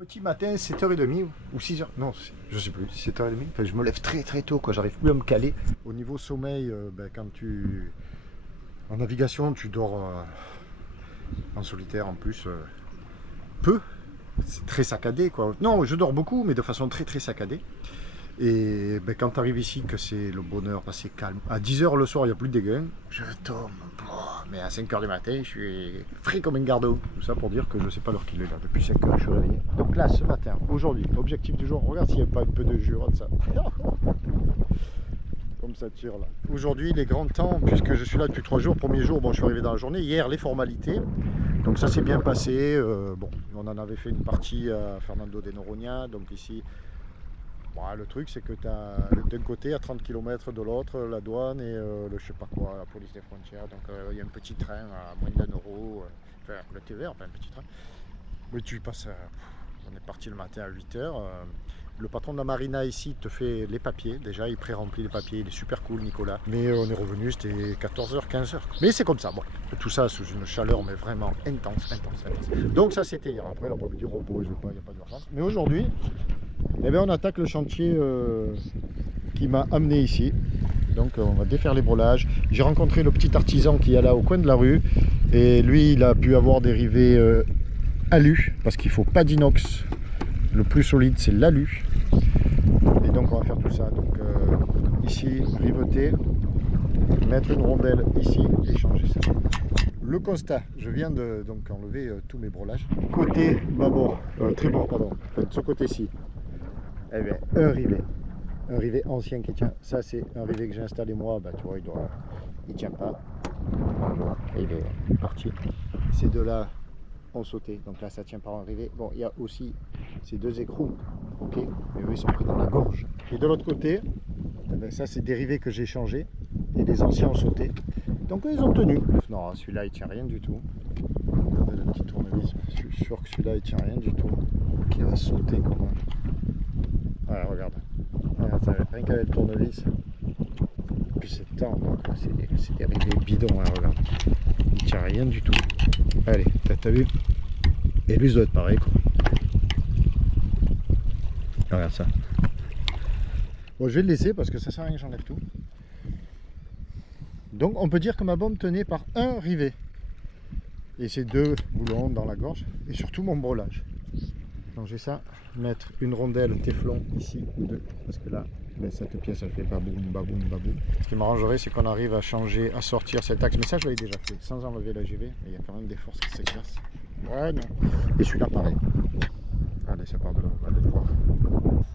Petit matin, 7h30 ou 6h, non, je sais plus, 7h30. Enfin, je me lève très très tôt, quoi. J'arrive plus à me caler. Au niveau sommeil, quand tu... En navigation, tu dors en solitaire en plus, peu. C'est très saccadé, quoi. Non, je dors beaucoup, mais de façon très très saccadée. Et quand tu arrives ici, que c'est le bonheur, c'est calme. À 10h le soir, il n'y a plus de dégâts. Je tombe. Mais à 5h du matin, je suis frais comme un gardeau. Tout ça pour dire que je ne sais pas l'heure qu'il est là. Depuis 5h, je suis réveillé. Donc là, ce matin, aujourd'hui, objectif du jour, regarde s'il n'y a pas un peu de jus de ça. Comme ça tire là. Aujourd'hui, il est grand temps, puisque je suis là depuis 3 jours. Premier jour, bon, je suis arrivé dans la journée. Hier, les formalités. Donc ça s'est bien passé. Bon, on en avait fait une partie à Fernando de Noronha. Donc ici... Bon, le truc c'est que tu as d'un côté à 30 km de l'autre la douane et le je sais pas quoi, la police des frontières. Donc il y a un petit train à moins d'1 euro, enfin le TVR, pas un petit train. Mais tu passes, on est parti le matin à 8h. Le patron de la marina ici te fait les papiers, déjà il pré-remplit les papiers, il est super cool Nicolas. Mais on est revenu, c'était 14h, 15h. Mais c'est comme ça, bon, tout ça sous une chaleur mais vraiment intense. Donc ça c'était hier, après l'après-midi repos, il n'y a pas d'urgence. Mais aujourd'hui, eh bien, on attaque le chantier qui m'a amené ici. Donc on va défaire les brelages. J'ai rencontré le petit artisan qui est là au coin de la rue. Et lui, il a pu avoir des rivets alu, parce qu'il ne faut pas d'inox. Le plus solide, c'est l'alu. Et donc on va faire tout ça. Donc ici, riveter, mettre une rondelle ici et changer ça. Le constat, je viens de donc enlever tous mes brelages. Côté bâbord, tribord, pardon, enfin, de ce côté-ci. Eh bien, un rivet ancien qui tient. Ça, c'est un rivet que j'ai installé moi. Bah, tu vois, il tient pas. Il est parti. Ces deux-là ont sauté. Donc là, ça tient par un rivet. Bon, il y a aussi ces deux écrous. Ok, mais eux, ils sont pris dans la gorge. Et de l'autre côté, eh bien, ça, c'est des rivets que j'ai changés. Et les anciens ont sauté. Donc, eux, ils ont tenu. Non, celui-là, il tient rien du tout. Regardez le petit tournevis. Je suis sûr que celui-là, il tient rien du tout. Donc, il va sauter comment. Voilà, regarde. Rien qu'avec le tournevis. Puis c'est temps, c'est des rivets bidons, hein, regarde. Il tient rien du tout. Allez, t'as vu? Et lui, ça doit être pareil, quoi. Regarde ça. Bon, je vais le laisser parce que ça sert à rien que j'enlève tout. Donc, on peut dire que ma bombe tenait par un rivet. Et ces deux boulons dans la gorge. Et surtout mon brelage. Donc j'ai ça, mettre une rondelle téflon ici ou deux, parce que là, cette pièce elle fait baboum, baboum, baboum. Ce qui m'arrangerait, c'est qu'on arrive à changer, à sortir cet axe, mais ça je l'avais déjà fait, sans enlever la GV, mais il y a quand même des forces qui s'exercent. Ouais, non. Et celui-là pareil. Allez, ça part de là, on va aller le voir.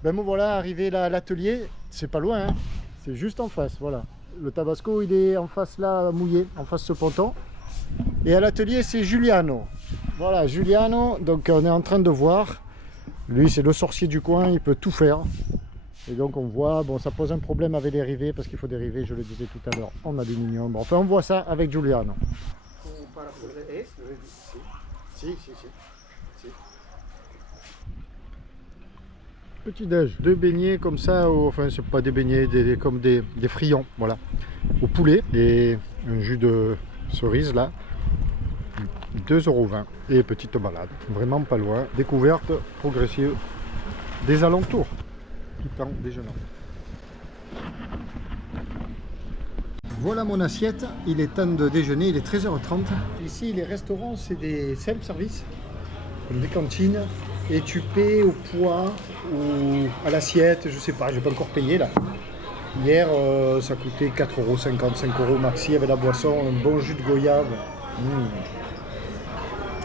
Ben bon voilà, arrivé là à l'atelier, c'est pas loin, hein. C'est juste en face, voilà. Le Tabasco il est en face là, mouillé, en face de ce ponton. Et à l'atelier c'est Giuliano. Voilà, Giuliano, donc on est en train de voir. Lui, c'est le sorcier du coin, il peut tout faire. Et donc, on voit, bon, ça pose un problème avec les rivets, parce qu'il faut des rivets, je le disais tout à l'heure, en aluminium. Bon, enfin, on voit ça avec Giuliano. Si. Petit déj, deux beignets comme ça, enfin, c'est pas des beignets, comme des friands, voilà, au poulet. Et un jus de cerise, là. 2,20 € et petite balade, vraiment pas loin, découverte progressive des alentours, tout en déjeunant. Voilà mon assiette, il est temps de déjeuner, il est 13h30. Ici les restaurants c'est des self-service, comme des cantines, et tu paies au poids ou à l'assiette, je sais pas, j'ai pas encore payé là. Hier ça coûtait 4,50 €, 5 € maxi avec la boisson, un bon jus de goyave.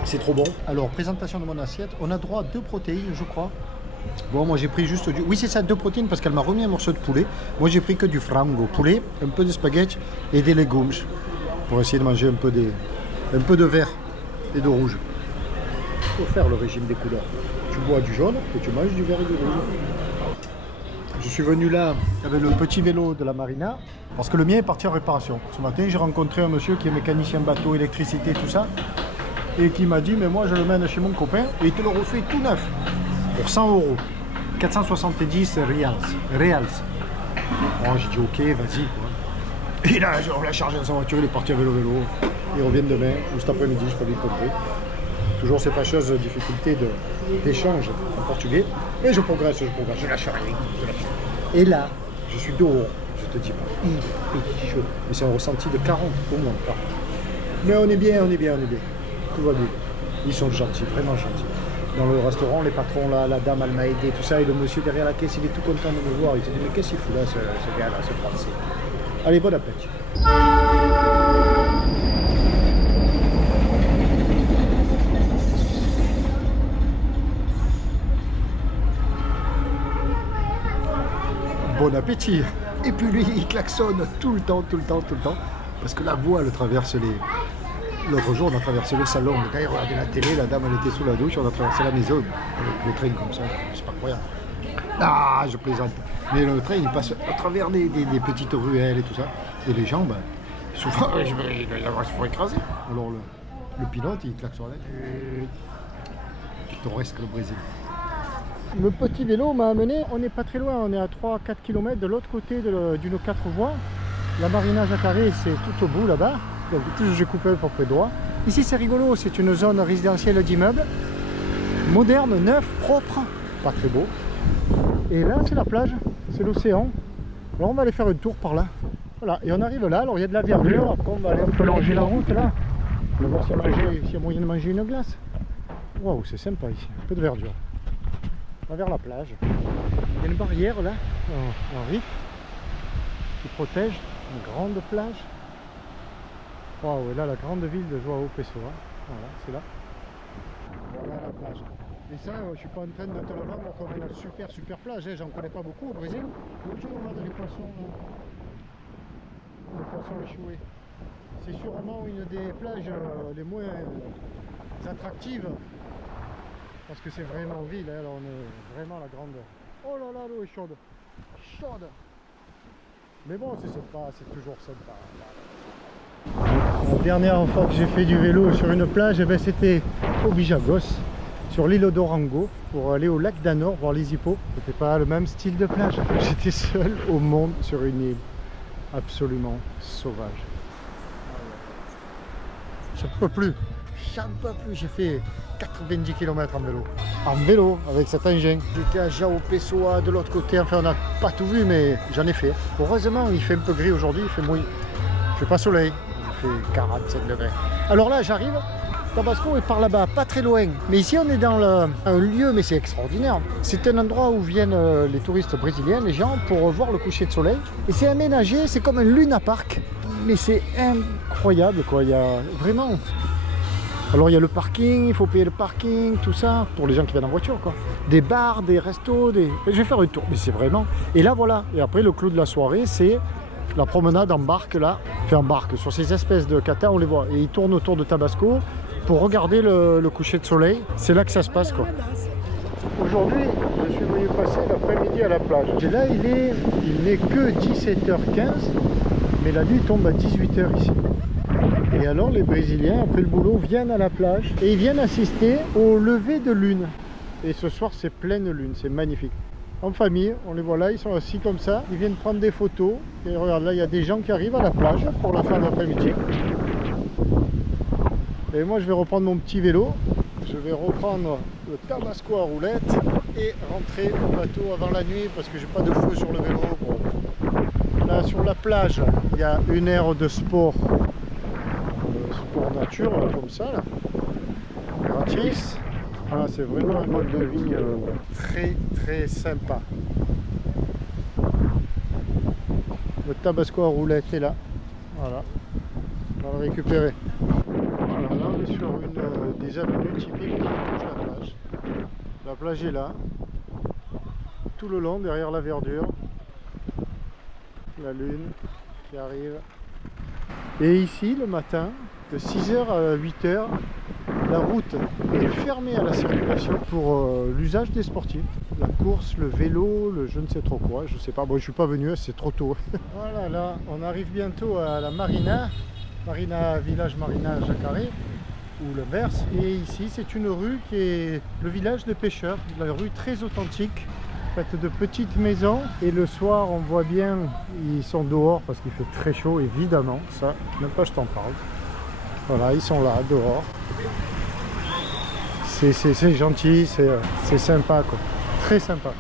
C'est trop bon. Alors, présentation de mon assiette. On a droit à 2 protéines, je crois. Bon, moi j'ai pris juste du... Oui, c'est ça, 2 protéines parce qu'elle m'a remis un morceau de poulet. Moi j'ai pris que du frango poulet, un peu de spaghetti et des légumes. Pour essayer de manger un peu de vert et de rouge. Il faut faire le régime des couleurs. Tu bois du jaune et tu manges du vert et du rouge. Je suis venu là avec le petit vélo de la marina parce que le mien est parti en réparation. Ce matin, j'ai rencontré un monsieur qui est mécanicien bateau, électricité, tout ça. Et qui m'a dit, mais moi je le mène chez mon copain et il te le refait tout neuf pour 100 €, 470 reals. Bon, j'ai dit ok, vas-y quoi. Et là, on l'a chargé dans sa voiture, il est parti avec le vélo. Il revient demain ou cet après-midi, je peux lui compter. Toujours ces fâcheuses difficultés d'échange en portugais. Et je progresse, je lâche rien. Et là, je suis dehors, je te dis pas, il est chaud. Mais c'est un ressenti de 40 au moins, 40. Mais on est bien. Tout va bien. Ils sont gentils, vraiment gentils. Dans le restaurant, les patrons, là, la dame, elle m'a aidé, tout ça. Et le monsieur derrière la caisse, il est tout content de me voir. Il se dit, mais qu'est-ce qu'il fout là, ce gars-là, ce français. Allez, bon appétit. Bon appétit. Et puis lui, il klaxonne tout le temps. Parce que la voie, elle traverse les... L'autre jour, on a traversé le salon. Le gars, il regardait la télé, la dame, elle était sous la douche. On a traversé la maison avec le train comme ça. C'est pas croyable. Ah, je plaisante. Mais le train, il passe à travers des petites ruelles et tout ça. Et les gens, ben, souvent, il va se faire écraser. Alors le pilote, il klaxonne. Pittoresque le Brésil. Le petit vélo m'a amené, on n'est pas très loin, on est à 3-4 km de l'autre côté d'une 4 voies. La Marina Jacaré, c'est tout au bout là-bas. Donc j'ai coupé pour près droit. Ici c'est rigolo, c'est une zone résidentielle d'immeubles. Moderne, neuf, propre, pas très beau. Et là c'est la plage, c'est l'océan. Alors on va aller faire un tour par là. Voilà, et on arrive là, alors il y a de la verdure. Après on va aller un peu longer la route là. On va voir s'il y a moyen de manger une glace. Waouh, c'est sympa ici, un peu de verdure. On va vers la plage. Il y a une barrière là, un reef, qui protège une grande plage. Waouh, et là la grande ville de João Pessoa. Voilà, c'est là. Voilà la plage. Et ça, je suis pas en train de te le vendre comme une super plage, hein. J'en connais pas beaucoup au Brésil. Je regarde les poissons échoués. C'est sûrement une des plages les moins attractives. Parce que c'est vraiment ville, hein. Alors on est vraiment à la grande. Oh là là, l'eau est chaude. Chaude. Mais bon, c'est sympa, c'est toujours sympa. La dernière fois que j'ai fait du vélo sur une plage, eh c'était au Bijagos, sur l'île d'Orango, pour aller au lac d'Anor voir les hippos. C'était pas le même style de plage. J'étais seul au monde sur une île absolument sauvage. Je ne peux plus. J'ai fait 90 km en vélo. En vélo, avec cet engin. J'étais à João Pessoa de l'autre côté. Enfin, on n'a pas tout vu, mais j'en ai fait. Heureusement, il fait un peu gris aujourd'hui. Il fait mouillé. Il fait pas soleil. Il fait 47 degrés. Alors là, j'arrive. Tabasco est par là-bas, pas très loin. Mais ici, on est dans un lieu, mais c'est extraordinaire. C'est un endroit où viennent les touristes brésiliens, les gens, pour voir le coucher de soleil. Et c'est aménagé, c'est comme un Luna Park. Mais c'est incroyable, quoi. Il y a vraiment... Alors il y a le parking, il faut payer le parking, tout ça, pour les gens qui viennent en voiture, quoi. Des bars, des restos, Je vais faire un tour, mais c'est vraiment... Et là, voilà. Et après, le clou de la soirée, c'est la promenade en barque, là. Enfin, en barque, sur ces espèces de katas, on les voit. Et ils tournent autour de Tabasco pour regarder le coucher de soleil. C'est là que ça se passe, quoi. Aujourd'hui, je suis venu passer l'après-midi à la plage. Et là, il n'est que 17h15, mais la nuit tombe à 18h ici. Et alors les Brésiliens, après le boulot, viennent à la plage et ils viennent assister au lever de lune. Et ce soir, c'est pleine lune, c'est magnifique. En famille, on les voit là, ils sont assis comme ça, ils viennent prendre des photos. Et regarde, là, il y a des gens qui arrivent à la plage pour la fin de l'après-midi. Et moi, je vais reprendre mon petit vélo. Je vais reprendre le Tabasco à roulettes et rentrer au bateau avant la nuit parce que j'ai pas de feu sur le vélo. Bon. Là, sur la plage, il y a une aire de sport. Sport nature, comme ça, là. Gratis. Voilà, c'est vraiment un mode de vie très sympa. Le Tabasco à roulettes est là. Voilà. On va le récupérer. Voilà, là on est sur une des avenues typiques de la plage. La plage est là. Tout le long, derrière la verdure. La lune qui arrive. Et ici, le matin, de 6h à 8h, la route est fermée à la circulation pour l'usage des sportifs. La course, le vélo, le je ne sais trop quoi, je sais pas, bon je suis pas venu, c'est trop tôt. Voilà, là on arrive bientôt à la Marina, village Marina Jacaré, ou l'inverse. Et ici c'est une rue qui est le village des pêcheurs, la rue très authentique, faite de petites maisons. Et le soir on voit bien, ils sont dehors parce qu'il fait très chaud évidemment, ça, même pas je t'en parle. Voilà, ils sont là, dehors. c'est gentil, c'est sympa quoi. Très sympa.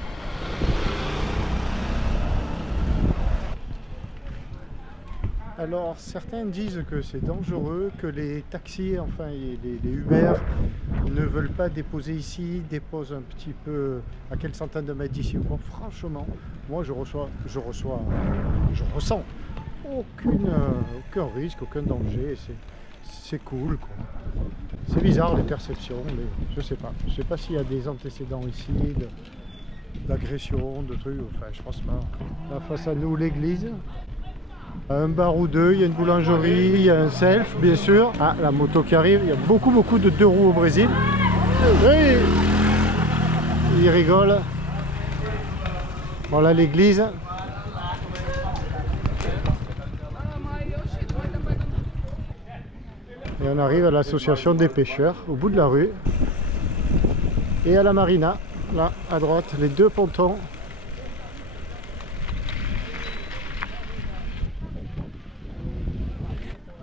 Alors certains disent que c'est dangereux, que les taxis, enfin les Uber ne veulent pas déposer ici, déposent un petit peu à quelques centaines de mètres d'ici. Bon, franchement, moi je ressens aucun risque, aucun danger. C'est cool quoi. C'est bizarre les perceptions, mais je sais pas s'il y a des antécédents ici d'agression, de trucs, enfin je pense pas. Là face à nous l'église. Un bar ou deux, il y a une boulangerie, il y a un self bien sûr. Ah, la moto qui arrive, il y a beaucoup de deux roues au Brésil. Oui, il rigole. Voilà l'église. Et on arrive à l'association des pêcheurs, au bout de la rue. Et à la marina, là à droite, les deux pontons.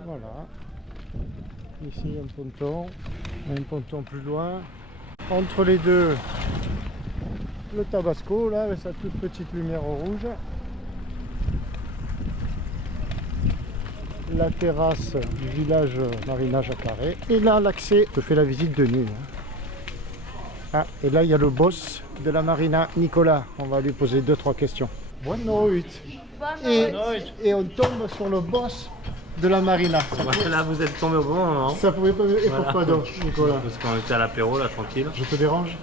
Voilà. Ici un ponton plus loin. Entre les deux, le Tabasco, là, avec sa toute petite lumière rouge. La terrasse du village Marinage à Carré. Et là, l'accès te fait la visite de nuit. Ah, et là, il y a le boss de la marina, Nicolas. On va lui poser 2-3 questions. Bonne nuit. Et on tombe sur le boss de la marina. Là, vous êtes tombé au bon moment. Ça pouvait pas... Et voilà. Pourquoi donc, Nicolas? Parce qu'on était à l'apéro, là, tranquille. Je te dérange?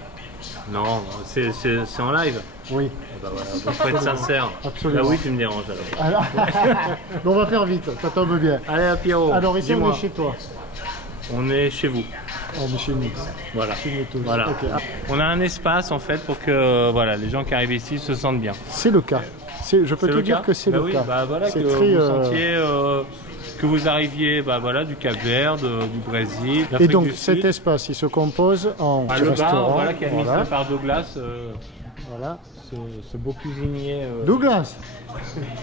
Non, c'est en live. Oui. Bah voilà, il faut être sincère. Absolument. Bah oui, tu me déranges alors. Bon, on va faire vite, ça tombe bien. Allez, apéro. Alors ici, on est chez toi. On est chez vous. On est chez nous. Voilà. Chez nous tous. Voilà. Okay. On a un espace en fait pour que voilà, les gens qui arrivent ici se sentent bien. C'est le cas. Je peux te dire que c'est le cas. Bah voilà, c'est que très, vous sentiez, que vous arriviez voilà, du Cap-Vert, du Brésil, et donc du cet Sud. espace, il se compose en le restaurant. bar, voilà, qui est administré par Douglas. Voilà. Ce beau cuisinier. Douglas,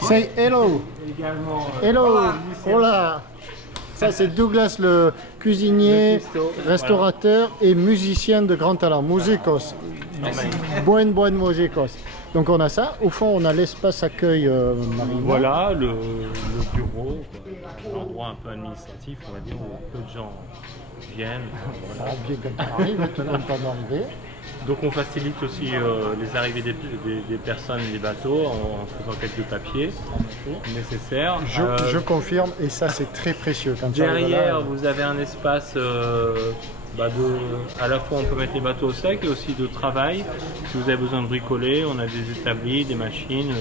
say hello. Également. Hello. Hola. Ça c'est Douglas, le cuisinier, restaurateur et musicien de grand talent. Musicos. Buen musicos. Donc on a ça. Au fond, on a l'espace accueil marina. Voilà, le bureau, l'endroit un peu administratif, on va dire, où peu de gens viennent. Voilà. Bien quand on arrive, tout le monde peut arriver. Donc on facilite aussi les arrivées des personnes et des bateaux en faisant quelques papiers nécessaires. Je confirme, et ça c'est très précieux. Quand derrière, vous avez un espace à la fois on peut mettre les bateaux au sec et aussi de travail. Si vous avez besoin de bricoler, on a des établis, des machines.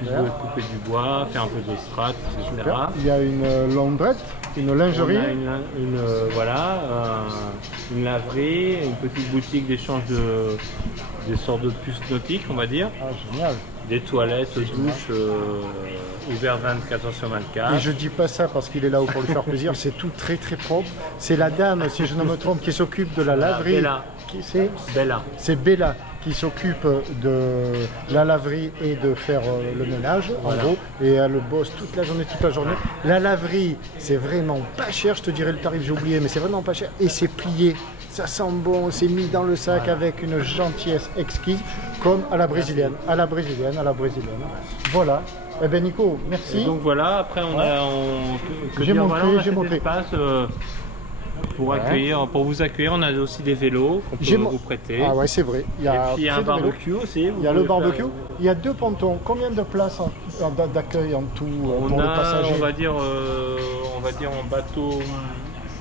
Vous pouvez couper du bois, faire un peu de strat, etc. Super. Il y a une laundrette, une lingerie. On a une laverie, une petite boutique d'échange des sortes de puces nautiques, on va dire. Ah, génial. Des toilettes, douches ouvertes 24 h sur 24. Et je dis pas ça parce qu'il est là pour lui faire plaisir, c'est tout très propre. C'est la dame, si je ne me trompe, qui s'occupe de la laverie. Bella. C'est Bella. C'est Bella qui s'occupe de la laverie et de faire le ménage, voilà. En gros. Et elle bosse toute la journée. La laverie, c'est vraiment pas cher, je te dirais le tarif, j'ai oublié, mais c'est vraiment pas cher. Et c'est plié, ça sent bon, c'est mis dans le sac voilà. Avec une gentillesse exquise, comme à la brésilienne. À la brésilienne. Voilà. Eh ben Nico, merci. Et donc voilà, après on a... J'ai montré. Pour vous accueillir, on a aussi des vélos qu'on peut vous prêter. Ah ouais, c'est vrai. Et puis il y a un barbecue aussi. Il y a le barbecue. Il y a 2 pontons. Combien de places d'accueil en tout pour les passagers? On va dire en bateau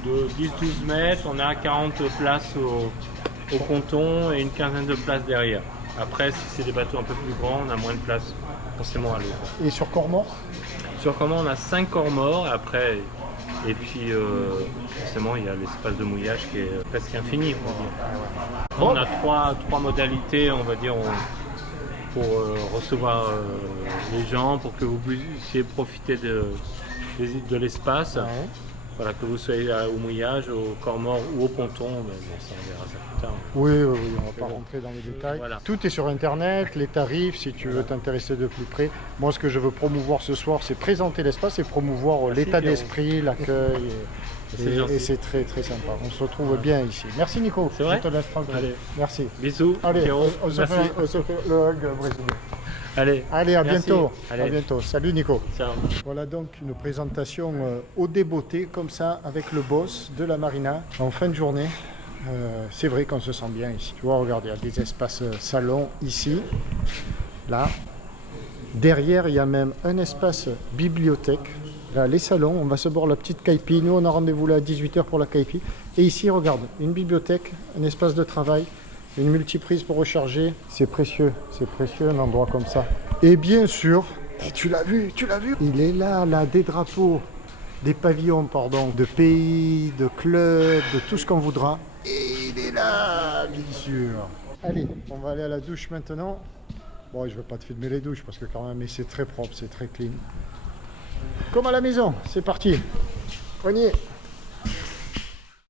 de 10-12 mètres, on a 40 places au ponton et une quinzaine de places derrière. Après, si c'est des bateaux un peu plus grands, on a moins de place forcément à l'eau. Et sur Corps-Mort? Sur Corps-Mort, on a 5 corps morts. Après, et puis forcément, il y a l'espace de mouillage qui est presque infini. On a trois modalités, on va dire, pour recevoir les gens, pour que vous puissiez profiter de l'espace. Ouais. Voilà, que vous soyez au mouillage, au corps mort ou au ponton, mais bon, ça on verra ça plus tard. Oui, on ne va pas rentrer dans les détails. Voilà. Tout est sur internet, les tarifs, si tu veux t'intéresser de plus près. Moi, ce que je veux promouvoir ce soir, c'est présenter l'espace et promouvoir l'état d'esprit, l'accueil C'est gentil. Et c'est très très sympa. On se retrouve bien ici. Merci Nico. C'est vrai? Je te laisse tranquille. Allez. Merci. Bisous. Allez, Pierrot. on se Merci. fait le hug brésilien. Allez. Allez, à Merci. bientôt. Allez. À bientôt. Salut Nico. Ciao. Voilà donc une présentation au débeauté comme ça avec le boss de la marina en fin de journée. C'est vrai qu'on se sent bien ici. Tu vois, regarde, il y a des espaces salons ici, là. Derrière, il y a même un espace bibliothèque. Là, les salons, on va se boire la petite caipi. Nous, on a rendez-vous là à 18 h pour la caipi. Et ici, regarde, une bibliothèque, un espace de travail, une multiprise pour recharger. C'est précieux un endroit comme ça. Et bien sûr, et tu l'as vu, il est là, des drapeaux, des pavillons, pardon, de pays, de clubs, de tout ce qu'on voudra. Et il est là, bien sûr. Allez, on va aller à la douche maintenant. Bon, je ne vais pas te filmer les douches parce que quand même, mais c'est très propre, c'est très clean. Comme à la maison, c'est parti. On y est.